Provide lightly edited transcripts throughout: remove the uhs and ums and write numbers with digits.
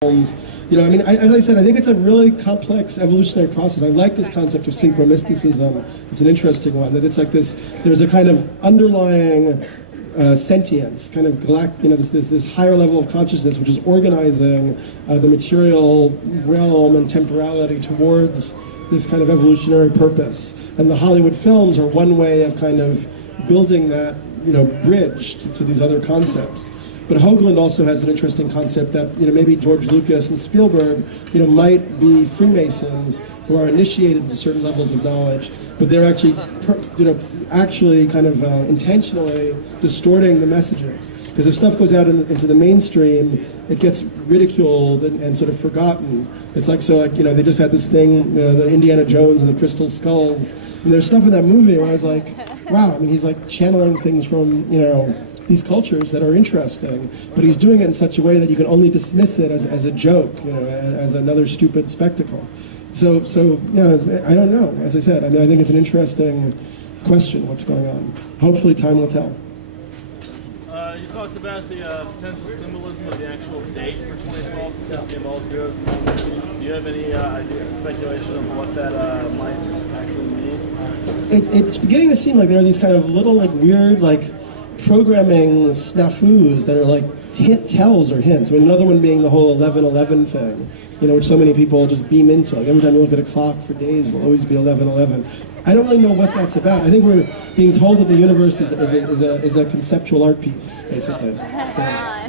films. You know, I mean, as I said, I think it's a really complex evolutionary process. I like this concept of synchromysticism. It's an interesting one, that it's like this, there's a kind of underlying sentience, kind of this higher level of consciousness, which is organizing the material realm and temporality towards this kind of evolutionary purpose. And the Hollywood films are one way of kind of building that, you know, bridge to these other concepts. But Hoagland also has an interesting concept that, you know, maybe George Lucas and Spielberg, you know, might be Freemasons who are initiated into certain levels of knowledge, but they're actually, actually kind of intentionally distorting the messages. Because if stuff goes out into the mainstream, it gets ridiculed and sort of forgotten. It's like, you know, they just had this thing, the Indiana Jones and the Crystal Skulls, and there's stuff in that movie where I was like, wow, I mean, he's like channeling things from, you know, these cultures that are interesting, but he's doing it in such a way that you can only dismiss it as a joke, you know, as another stupid spectacle. So yeah, I don't know. As I said, I mean, I think it's an interesting question, what's going on. Hopefully time will tell. You talked about the potential symbolism of the actual date for 2012, because of all zeros and all negatives. Do you have any idea, speculation of what that might actually mean? It's beginning to seem like there are these kind of little, like, weird, like, programming snafus that are like tells or hints. I mean, another one being the whole 11/11 thing, you know, which so many people just beam into. Like every time you look at a clock for days, it'll always be 11/11. I don't really know what that's about. I think we're being told that the universe is a conceptual art piece, basically. Yeah.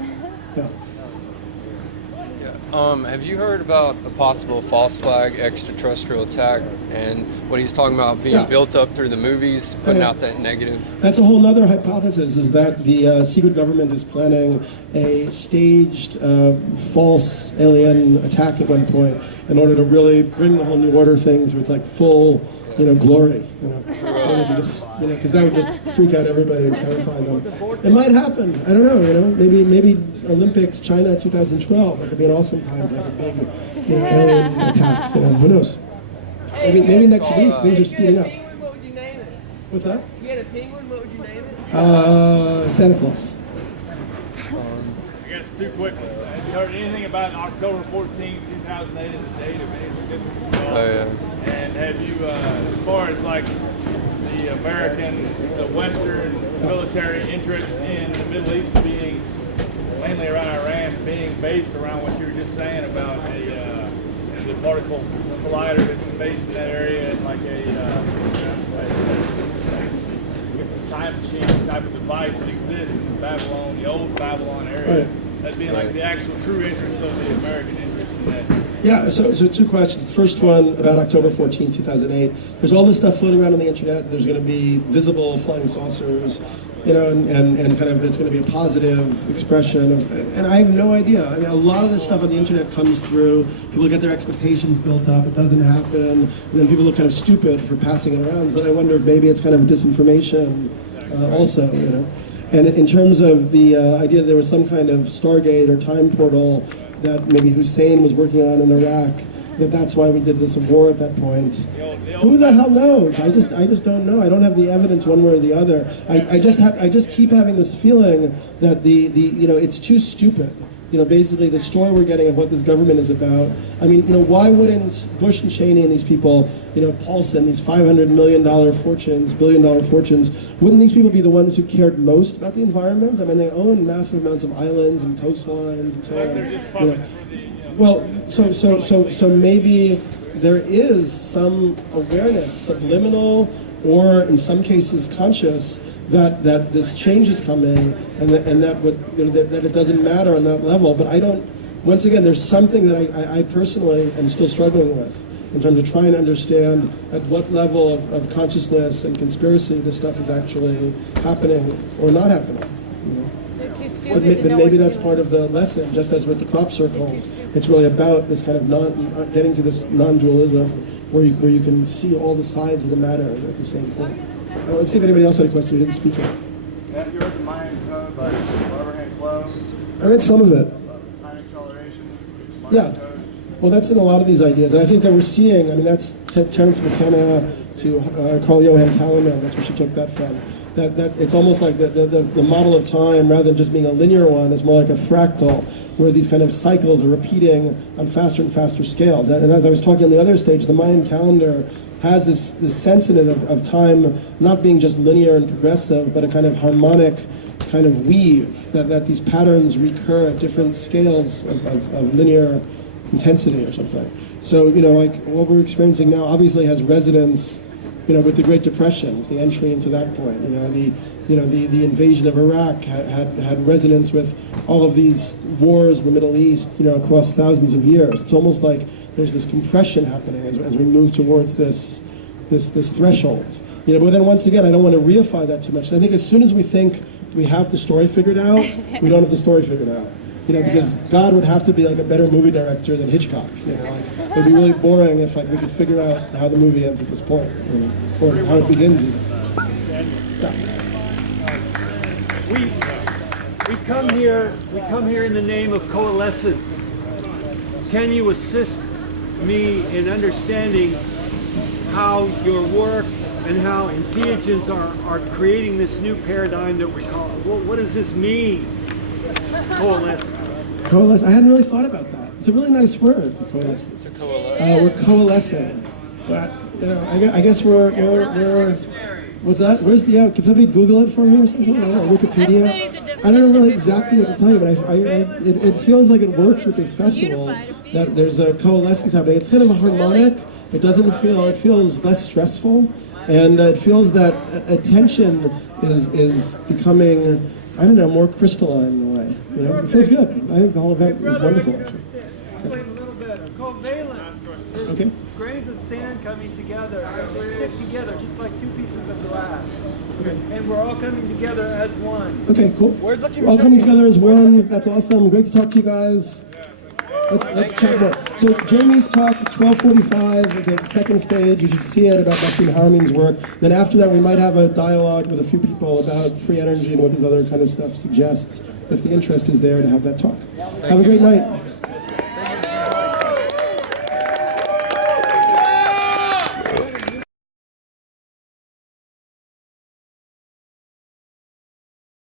Have you heard about a possible false flag extraterrestrial attack and what he's talking about being built up through the movies, putting out that negative? That's a whole other hypothesis, is that the secret government is planning a staged false alien attack at one point in order to really bring the whole New Order thing to its like full, you know, glory, you know, because that would just freak out everybody and terrify them. It might happen. I don't know. You know, maybe Olympics China 2012. That could be an awesome time for like a big, you know, alien attack. You know, who knows? Maybe next week things are speeding up. What would you name it? What's that? You had a penguin. What would you name it? Santa Claus. I guess two quick ones. Have you heard anything about October 14, 2008 as a date of any significance at all? Oh yeah. And have you, as far as like the Western military interest in the Middle East being mainly around Iran, being based around what you were just saying about the particle collider that's based in that area, and like a time machine type of device that exists in Babylon, the old Babylon area. Right. As being like the actual true interest of the American interest in that. Yeah, so two questions. The first one about October 14, 2008. There's all this stuff floating around on the internet. There's going to be visible flying saucers, you know, and kind of it's going to be a positive expression. And I have no idea. I mean, a lot of this stuff on the internet comes through. People get their expectations built up. It doesn't happen. And then people look kind of stupid for passing it around. So then I wonder if maybe it's kind of disinformation also, you know. And in terms of the idea that there was some kind of Stargate or time portal that maybe Hussein was working on in Iraq, that's why we did this war at that point. Who the hell knows? I just don't know. I don't have the evidence one way or the other. I just keep having this feeling that you know, it's too stupid. You know, basically the story we're getting of what this government is about. I mean, you know, why wouldn't Bush and Cheney and these people, you know, Paulson, these $500 million fortunes, billion-dollar fortunes, wouldn't these people be the ones who cared most about the environment? I mean, they own massive amounts of islands and coastlines and so on. You know. Well, so maybe there is some awareness, subliminal, or in some cases conscious, that this change is coming, and that it doesn't matter on that level. But I don't. Once again, there's something that I personally am still struggling with in terms of trying to understand at what level of consciousness and conspiracy this stuff is actually happening or not happening. You know? But maybe that's part of the lesson. Just as with the crop circles, it's really about this kind of getting to this non-dualism where you can see all the sides of the matter at the same point. Let's see if anybody else had a question who didn't speak it. Have you read the Mayan Code by Abraham Clough? I read some of it. Time acceleration? Yeah. Well, that's in a lot of these ideas. And I think that we're seeing, I mean, that's Terence McKenna to Carl Johan Kalaman. That's where she took that from. that it's almost like the model of time, rather than just being a linear one, is more like a fractal, where these kind of cycles are repeating on faster and faster scales. And as I was talking on the other stage, the Mayan calendar has this sense in it of time not being just linear and progressive, but a kind of harmonic kind of weave, that these patterns recur at different scales of linear intensity or something. So, like what we're experiencing now obviously has resonance, with the Great Depression, the entry into that point. The invasion of Iraq had resonance with all of these wars in the Middle East, across thousands of years. It's almost like there's this compression happening as we move towards this threshold. But then once again, I don't want to reify that too much. I think as soon as we think we have the story figured out, we don't have the story figured out. Because God would have to be like a better movie director than Hitchcock. It would be really boring if we could figure out how the movie ends at this point, or how it begins even. We come here in the name of Coalescence. Can you assist me in understanding how your work and how entheogens are creating this new paradigm that we call? What does this mean? Coalescence. Coalesce. I hadn't really thought about that. It's a really nice word, coalescence. We're coalescing. But, I guess we're what's that? Where's the can somebody Google it for me or something? I don't know, Wikipedia. I don't know really exactly what to tell you, but it feels like it works with this festival, that there's a coalescence happening. It's kind of a harmonic. It feels less stressful, and it feels that attention is becoming, I don't know, more crystalline in a way. It feels good. I think the whole event is wonderful, actually. Explain a little bit. Covalence is Okay. grains of sand coming together. They stick together just like two pieces of glass. Okay. And we're all coming together as one. Okay, cool. We're all coming together as one. That's awesome. Great to talk to you guys. Let's chat more. So Jamie's talk, 12:45, the second stage. You should see it, about Maxime Harmin's work. Then after that, we might have a dialogue with a few people about free energy and what this other kind of stuff suggests, if the interest is there to have that talk. Have a great night.